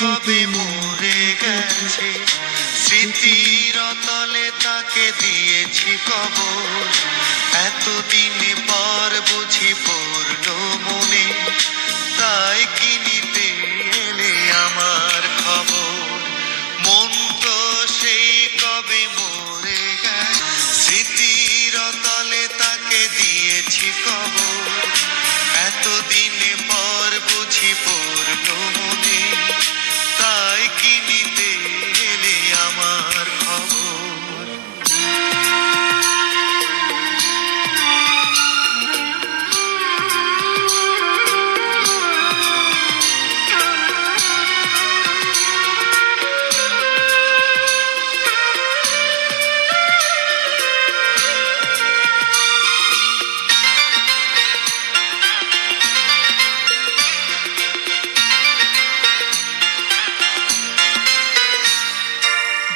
কবে মরে গেছে, স্মৃতির তলে তাকে দিয়েছি কবর। এতদিন পর বুঝি পড়ল মনে, তাই কি নিতে এলে আমার খবর। মন তো সেই কবে মরে গেছে, স্মৃতির তলে তাকে দিয়েছি কবর। এতদিন পর বুঝি পড়ল মনে, তাই কি নিতে এলে আমার খবর।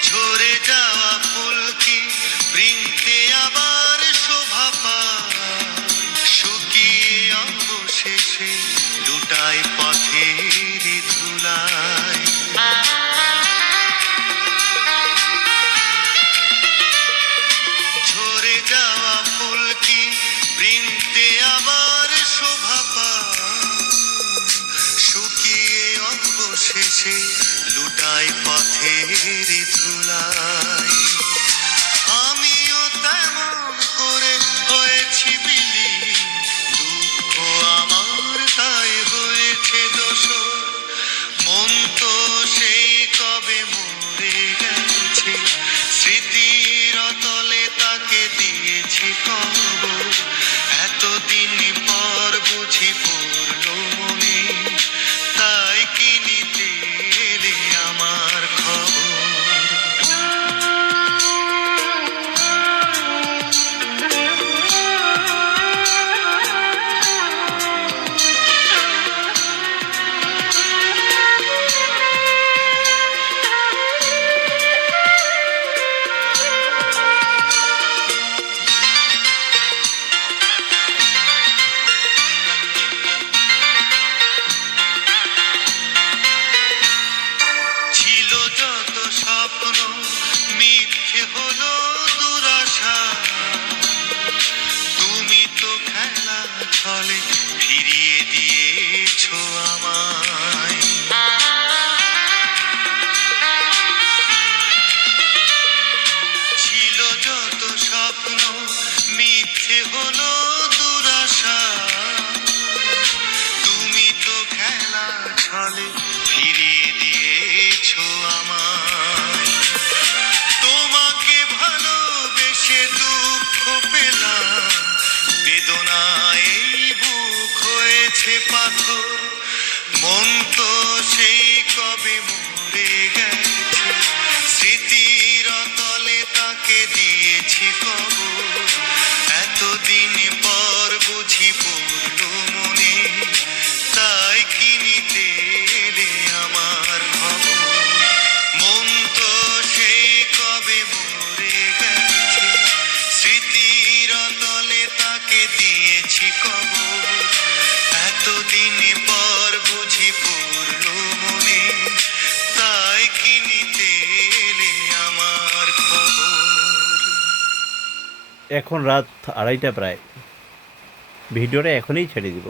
ঝরে যাওয়া ফুল কি বৃন্তে আবার শোভা পায়, শুকিয়ে অবশেষে লুটায় পথের ধুলায়। ঝরে যাওয়া ফুল কি বৃন্তে আবার শোভা পায়, শুকিয়ে অবশেষে লুটায় পথের ধুলায়। আমিও তেমন করে হয়েছি বিলীন, দুঃখ আমার তাই হয়েছে দোষর। মন তো সেই কবে মরে গেছে, স্মৃতির তলে তাকে দিয়েছি কবর। এতদিন পর বুঝি পড়ল মনে, তাই কি নিতে এলে আমার খবর। ছিল যত স্বপ্ন মিথ্যে হলো দুরাশা, তুমি তো খেলা ছলে ফিরিয়ে দিয়েছো আমায়। ছিল যত স্বপ্ন মিথ্যে হলো দুরাশা, তুমি তো খেলা ছলে ফিরিয়ে দিয়েছো আমায়। তোমাকে ভালোবেসে দুঃখ পেলাম, বেদনায় এই বুক হয়েছে পাথর। মন তো সেই কবে মরে গেছে, স্মৃতির তলে তাকে দিয়েছি কবর। এতদিন পর বুঝি পড়ল মনে, তাই কি নিতে এলে আমার খবর। মন তো সেই কবে মরে গেছে, স্মৃতির তলে তাকে দিয়েছি কবর। এতদিন পর বুঝি পড়ল মনে, তাই কি নিতে এলে আমার খবর। এখন রাত 2:30 প্রায়। ভিডিওটা এখনই ছেড়ে দিব।